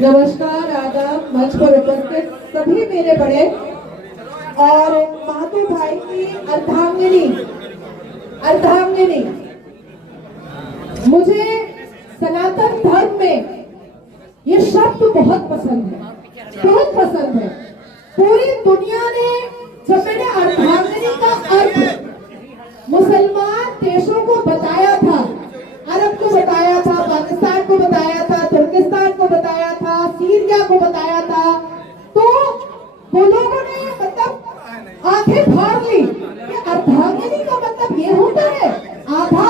नमस्कार, आदाब। मंच पर उपस्थित सभी मेरे बड़े और मातू भाई की अर्धांगिनी मुझे सनातन धर्म में ये शब्द बहुत पसंद है। पूरी दुनिया ने जब मैंने अर्धांगिनी का अर्थ मुसलमान देशों को बताया था, अरब को बताया था, पाकिस्तान को बताया था, तुर्किस्तान को बताया था, सीरिया को बताया था, तो वो लोगों ने मतलब आंखें फाड़ ली कि अर्धांगिनी का मतलब ये होता है आधा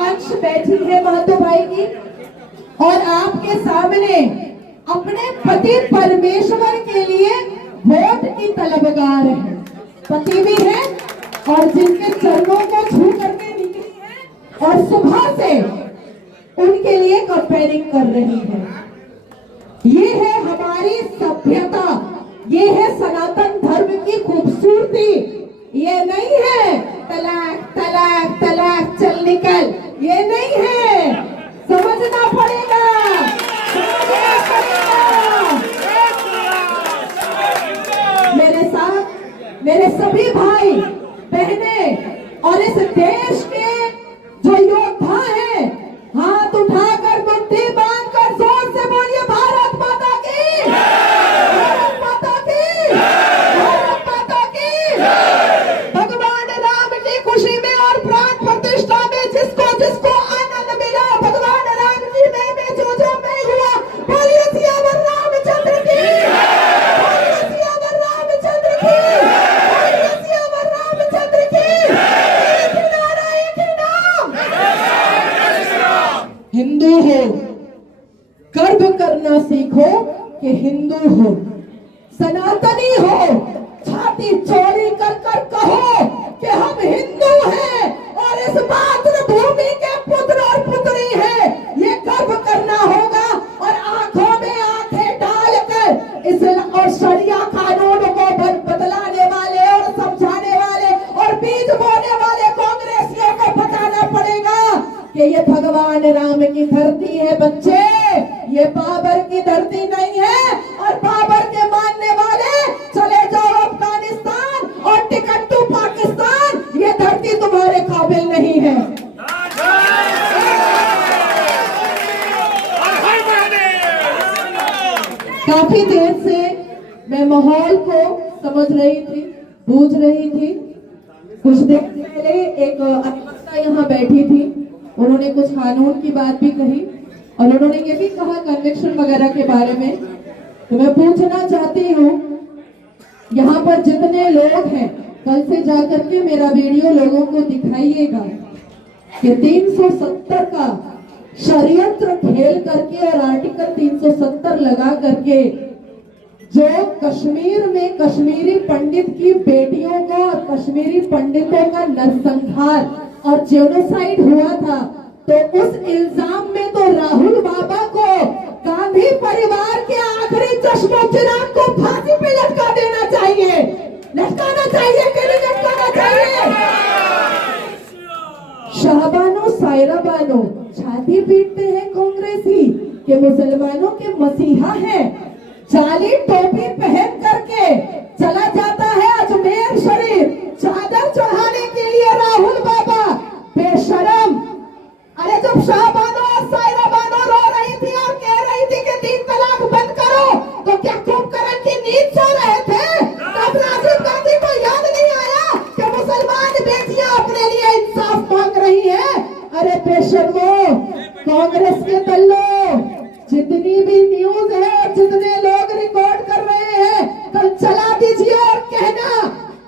अंश बैठी है महतो भाई की और आपके सामने अपने पति परमेश्वर के लिए वोट की तलबगार है, पति भी है और जिनके चरणों को छू करके निकली है और सुबह से उनके लिए कंपेयरिंग कर रही है। ये है हमारी सभ्यता, ये है सनातन धर्म की खूबसूरती। ये नहीं है तलाक तलाक तलाक चल निकल, ये नहीं है। समझना पड़ेगा। मेरे साथ मेरे सभी भाई बहने और इस देश के जो योद्धा हैं, हाथ उठाकर मुट्ठी बांधकर जोर से बोलिए भारत माता की, भारत माता की, भारत माता की। भगवान राम की खुशी में और प्राण प्रतिष्ठा में जिसको जिसको आनंद मिला, भगवान राम की में जो जो मैं हुआ, बोलिए सियावर रामचंद्र की, बोलिए सियावर रामचंद्र की, बोलिए सियावर रामचंद्र की। हिंदू हो, गर्व करना सीखो कि हिंदू हो। सनातनी हो, छाती चौड़ी कर कर कहो कि हम हिंदू हैं और इस मातृभूमि के पुत्र और पुत्री हैं। ये गर्व करना होगा और आंखों में आंखें डालकर इस और शरिया कानून को बदलाने वाले और समझाने वाले और बीज बोने वाले कांग्रेसियों को बताना पड़ेगा कि ये भगवान राम की धरती है बच्चे, ये बाबर की धरती नहीं है। और बाबर के मानने वाले चले जाओ अफगानिस्तान और टिकट टू पाकिस्तान, ये धरती तुम्हारे काबिल नहीं है। काफी देर से मैं माहौल को समझ रही थी, बूझ रही थी। कुछ देर पहले एक अधिवक्ता यहाँ बैठी थी, उन्होंने कुछ कानून की बात भी कही और उन्होंने ये भी कहा कन्वेक्शन वगैरह के बारे में। तो मैं पूछना चाहती हूँ, यहाँ पर जितने लोग हैं, कल से जाकर के मेरा वीडियो लोगों को दिखाइएगा कि 370 का षड्यंत्र खेल करके और आर्टिकल 370 लगा करके जो कश्मीर में कश्मीरी पंडित की बेटियों का और कश्मीरी पंडितों का नरसंहार और जेनोसाइड हुआ था, तो उस इल्जाम में तो राहुल बाबा को गांधी परिवार के आखिरी चश्मों-चिराग को फांसी पे लटका देना चाहिए। लटकाना चाहिए कि नहीं लटकाना चाहिए? शाहबानो सायरा बानो छाती पीटते हैं कांग्रेसी कि मुसलमानों के मसीहा है। जाली टोपी पहन करके चला जाता है अजमेर शरीफ चादर चढ़ाने के लिए राहुल बाबा, बेशरम। अरे जब शाहबानो और सायरा बानो रो रही थी और कह रही थी कि 3 तलाक बंद करो, तो क्या कुंभकर्ण की नींद सो रहे थे? तब राजीव गांधी को याद नहीं आया कि मुसलमान बेटियां अपने लिए इंसाफ मांग रही है? अरे बेशर्मो, कांग्रेस के दल्लो, जितनी भी न्यूज है, जितने लोग रिकॉर्ड कर रहे हैं, कल चला दीजिए और कहना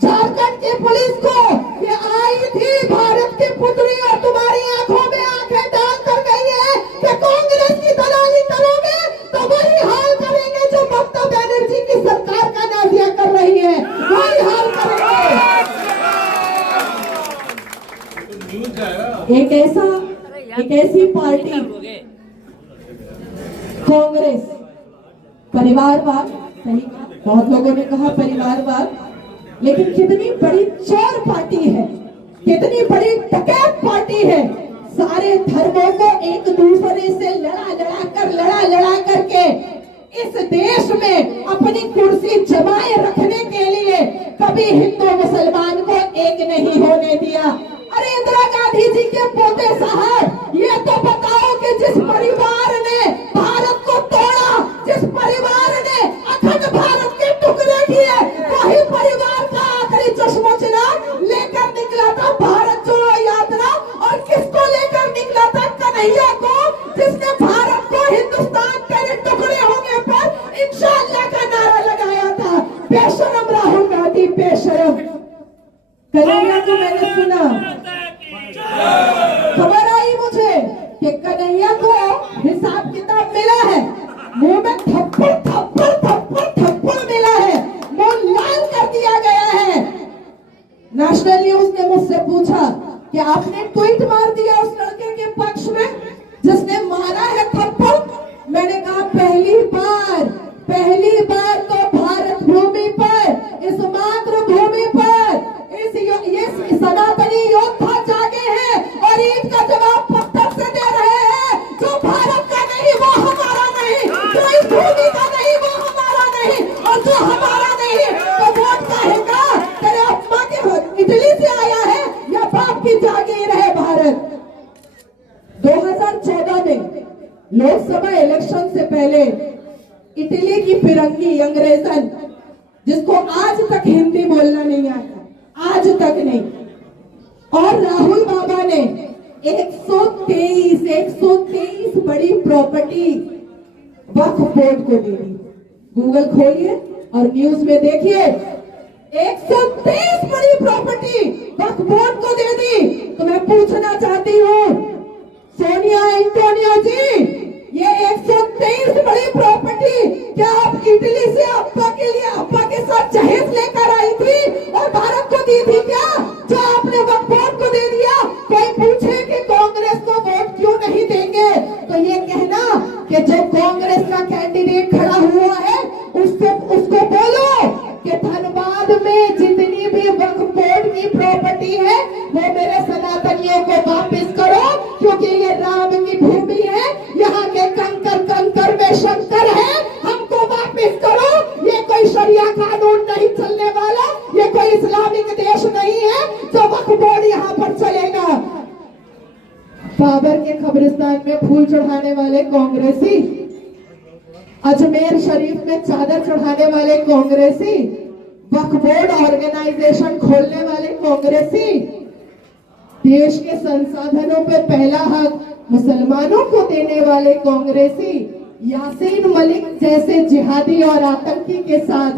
झारखंड की पुलिस को ये आई थी भारत की पुत्री और तुम्हारी आंखों में आंखें डाल कर गई है कि कांग्रेस की दलाली करोगे तो वही हाल करेंगे जो ममता बनर्जी की सरकार का नाजिया कर रही है, वही हाल करेंगे। एक ऐसी पार्टी कांग्रेस, परिवारवाद, सही कहा, बहुत लोगों ने कहा परिवारवाद, लेकिन कितनी बड़ी चोर पार्टी है, कितनी बड़ी डकैत पार्टी है। सारे धर्मों को एक दूसरे से लड़ा करके इस देश में अपनी कुर्सी जमाए रखने के लिए कभी हिंदू मुसलमान को एक नहीं होने दिया। अरे इंदिरा गांधी जी के पोते साहब, ये तो बताओ कि जिस परिवार ने भारत को तोड़ा, जिस परिवार ने अखंड भारत के टुकड़े किए, वही परिवार का आखिरी चश्मोचनार लेकर निकला था भारत जोड़ो यात्रा। और किसको लेकर निकला था? कन्हैया को, जिसने भारत को हिंदुस्तान के टुकड़े होने पर इंशाअल्लाह का नारा लगाया था। बेशरम राहुल गांधी, बेशरम। कन्हैया को मैंने सुना, खबर आई मुझे कि कन्हैया को हिसाब किताब मिला है, मुंह में थप्पड़ थप्पड़ थप्पड़ थप्पड़ मिला है, मुंह लाल कर दिया गया है। नेशनल न्यूज ने मुझसे पूछा कि आपने ट्वीट मार दिया उस लड़के के पक्ष में जिसने मारा है थप्पड़। मैंने कहा पहली बार तो भारत भूमि पर, इस मातृभूमि पर ये सनातनी योद्धा जागे हैं और ईद का जवाब पत्थर से दे रहे हैं। जो भारत का नहीं वो हमारा नहीं, जो इस भूमि का नहीं वो हमारा नहीं, और जो हमारा नहीं तो वोट कहेगा। तेरे अम्मा के इटली से आया है या बाप की जागीर है भारत। 2014 में लोकसभा इलेक्शन से पहले इटली की फिरंगी अंग्रेजन, जिसको आज तक हिंदी बोलना नहीं आता, आज तक नहीं, और राहुल बाबा ने 123 बड़ी प्रॉपर्टी वक्फ बोर्ड को दे दी। गूगल खोलिए और न्यूज में देखिए, 123 बड़ी प्रॉपर्टी वक्फ बोर्ड को दे दी। तो मैं पूछना चाहती हूँ सोनिया एंटोनियो जी, ये 123 बड़ी प्रॉपर्टी क्या आप इटली से अब्बा के साथ जहेज लेकर आई थी और भारत को दी थी क्या, जो आपने वक्फ बोर्ड को दे दिया? कोई पूछे कि कांग्रेस को वोट क्यों नहीं देंगे, तो ये कहना कि जो कांग्रेस का कैंडिडेट खड़ा हुआ है उसको बोलो कि धनबाद में जितनी भी वक्फ बोर्ड की प्रॉपर्टी है वो मेरे सनातनियों को वापस करो, क्योंकि ये राम की भूमि है, यहाँ के कंकर में शंकर है, हमको वापस करो। ये कोई शरिया कानून नहीं चलने वाला, ये कोई इस्लामिक देश नहीं है जो वक्फ बोर्ड यहाँ पर चलेगा। बाबर के कब्रिस्तान में फूल चढ़ाने वाले कांग्रेसी, अजमेर शरीफ में चादर चढ़ाने वाले कांग्रेसी, वक्फ बोर्ड ऑर्गेनाइजेशन खोलने वाले कांग्रेसी, देश के संसाधनों पर पहला हक मुसलमानों को देने वाले कांग्रेसी, यासीन मलिक जैसे जिहादी और आतंकी के साथ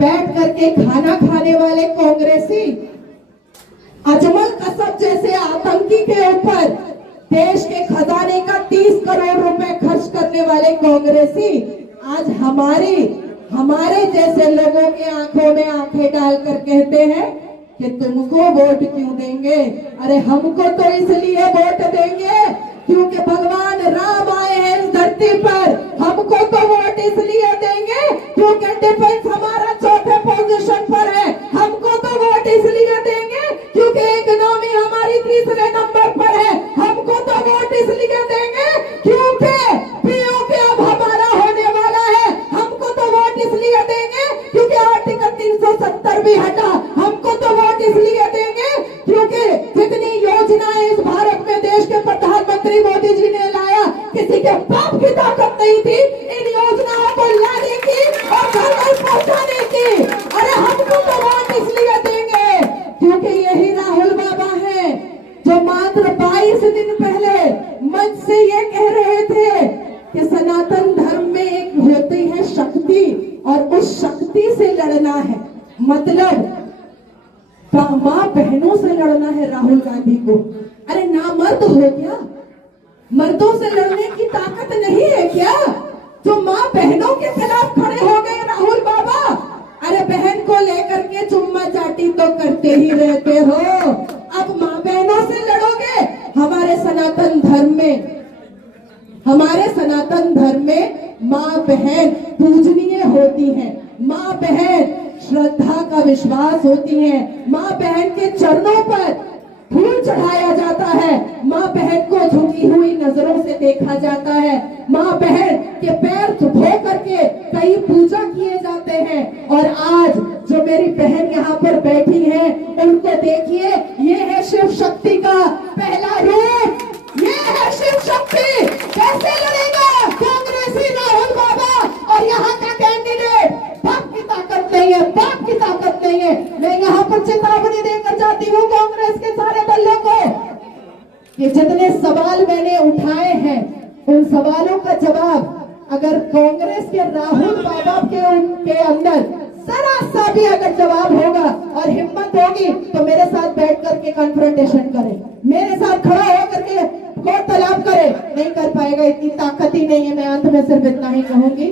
बैठ करके खाना खाने वाले कांग्रेसी, अजमल कसब जैसे आतंकी के ऊपर देश के खजाने का 30 करोड़ रुपए खर्च करने वाले कांग्रेसी आज हमारे जैसे लोगों के आंखों में आंखें डालकर कहते हैं कि तुमको वोट क्यों देंगे। अरे हमको तो इसलिए वोट देंगे क्योंकि भगवान राम आए हैं इस धरती पर। हमको तो वोट इसलिए देंगे क्योंकि डिफेंस हमारा चौथे पोजीशन पर है। हमको तो वोट इसलिए देंगे क्योंकि इकोनॉमी हमारी तीसरे नंबर पर है। हमको तो वोट इसलिए देंगे क्योंकि पीओके अब हमारा होने वाला है। हमको तो वोट इसलिए देंगे क्योंकि आर्टिकल 370 भी हटा। हमको तो वोट इसलिए देंगे क्योंकि जितनी योजनाएं इस भारत में देश के प्रधानमंत्री मोदी जी ने लाया, किसी के बाप की ताकत नहीं थी इन योजनाओं को लाने की और घर घर पहुंचाने की। अरे हमको तो वोट इसलिए देंगे क्योंकि यही राहुल बाबा है जो मात्र 22 दिन पहले मंच से ये कह रहे थे कि सनातन धर्म में एक होती है शक्ति और उस शक्ति से लड़ना है, मतलब माँ बहनों से लड़ना है राहुल गांधी को। अरे नामर्द हो क्या? मर्दों से लड़ने की ताकत नहीं है क्या? जो माँ बहनों के खिलाफ खड़े हो गए राहुल बाबा। अरे बहन को लेकर के चुम्मा चाटी तो करते ही रहते हो, अब माँ बहनों से लड़ोगे। हमारे सनातन धर्म में माँ बहन पूजनीय होती है, माँ बहन श्रद्धा का विश्वास होती है, माँ बहन के चरणों पर फूल चढ़ाया जाता है, माँ बहन को झुकी हुई नजरों से देखा जाता है, माँ बहन के पैर धो करके कई पूजा किए जाते हैं। और आज जो मेरी बहन यहाँ पर बैठी है, उनको देखिए, ये है शिव शक्ति का पहला रूप, ये है शिव शक्ति। कैसे लड़ेगा कांग्रेसी राहुल बाबा और यहाँ का कैंडिडेट? बाप की ताकत नहीं है, बाप की ताकत नहीं है। मैं यहाँ पर चेतावनी देकर जाती हूँ कांग्रेस के सारे दलों को कि जितने सवाल मैंने उठाए हैं, उन सवालों का जवाब अगर कांग्रेस के राहुल बाबा के उनके अंदर जरा सा भी अगर जवाब होगा और हिम्मत होगी तो मेरे साथ बैठ करके कन्फ्रंटेशन करे, मेरे साथ खड़ा होकर के कोर्ट तलाब करे। नहीं कर पाएगा, इतनी ताकत ही नहीं है। मैं अंत में सिर्फ इतना ही कहूंगी,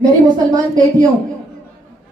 मेरी मुसलमान बेटियों,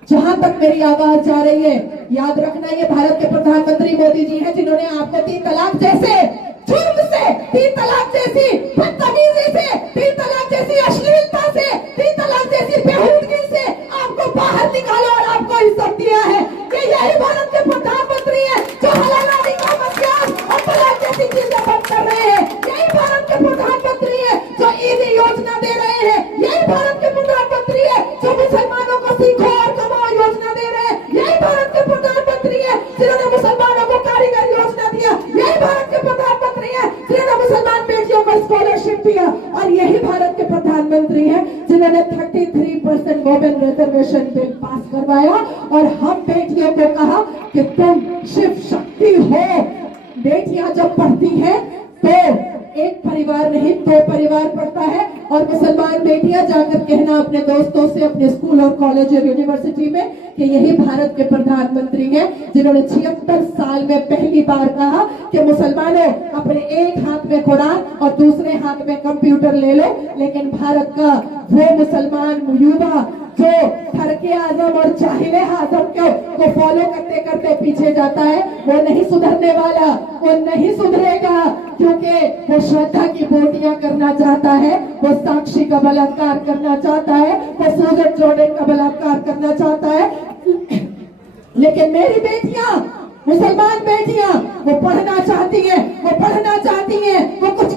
जहां तक मेरी आवाज जा रही है, याद रखना ये भारत के प्रधानमंत्री मोदी जी हैं जिन्होंने आपको 3 तलाक जैसे जुर्म से, 3 तलाक जैसी बदतमीजी से, 3 तलाक जैसी अश्लीलता से, 3 तलाक जैसी बेहूदगी से आपको बाहर निकाला और आपको इज्जत दिया है। ये यही भारत के प्रधानमंत्री है जो हलालानी का मसला और तलाक जैसी चीजें बंद कर रहे हैं। यही भारत के प्रधानमंत्री है जो ईदी योजना दे रहे हैं। यही भारत के प्रधानमंत्री है जो मुसलमानों को सीखो और कमाओ योजना दे रहे हैं। यही भारत के प्रधानमंत्री है जिन्होंने मुसलमानों को कारीगर योजना दिया। यही भारत के प्रधानमंत्री है जिन्होंने मुसलमान बेटियों को स्कॉलरशिप दिया। और यही भारत के प्रधानमंत्री है जिन्होंने 33% वोमेन रिजर्वेशन बिल पास करवाया और हम बेटियों को कहा कि तुम शिव शक्ति हो। बेटियां जब पढ़ती हैं तो एक परिवार नहीं, 2 परिवार पढ़ता है। और मुसलमान बेटियां जाकर कहना अपने दोस्तों से, अपने स्कूल और कॉलेज और यूनिवर्सिटी में कि यही भारत के प्रधानमंत्री हैं जिन्होंने 76 साल में पहली बार कहा कि मुसलमानों अपने एक हाथ में कुरान और दूसरे हाथ में कंप्यूटर ले लो। लेकिन भारत का वो मुसलमान युवा जो फरके आजम और जाहिले आजम को फॉलो करते करते पीछे जाता है, वो नहीं सुधरने वाला, वो नहीं सुधरेगा, क्योंकि वो श्रद्धा की बोटियां करना चाहता है, वो साक्षी का बलात्कार करना चाहता है, वो सूजन जॉर्डन का बलात्कार करना चाहता है। लेकिन मेरी बेटियां, मुसलमान बेटियां, वो पढ़ना चाहती हैं, वो पढ़ना चाहती हैं, वो कुछ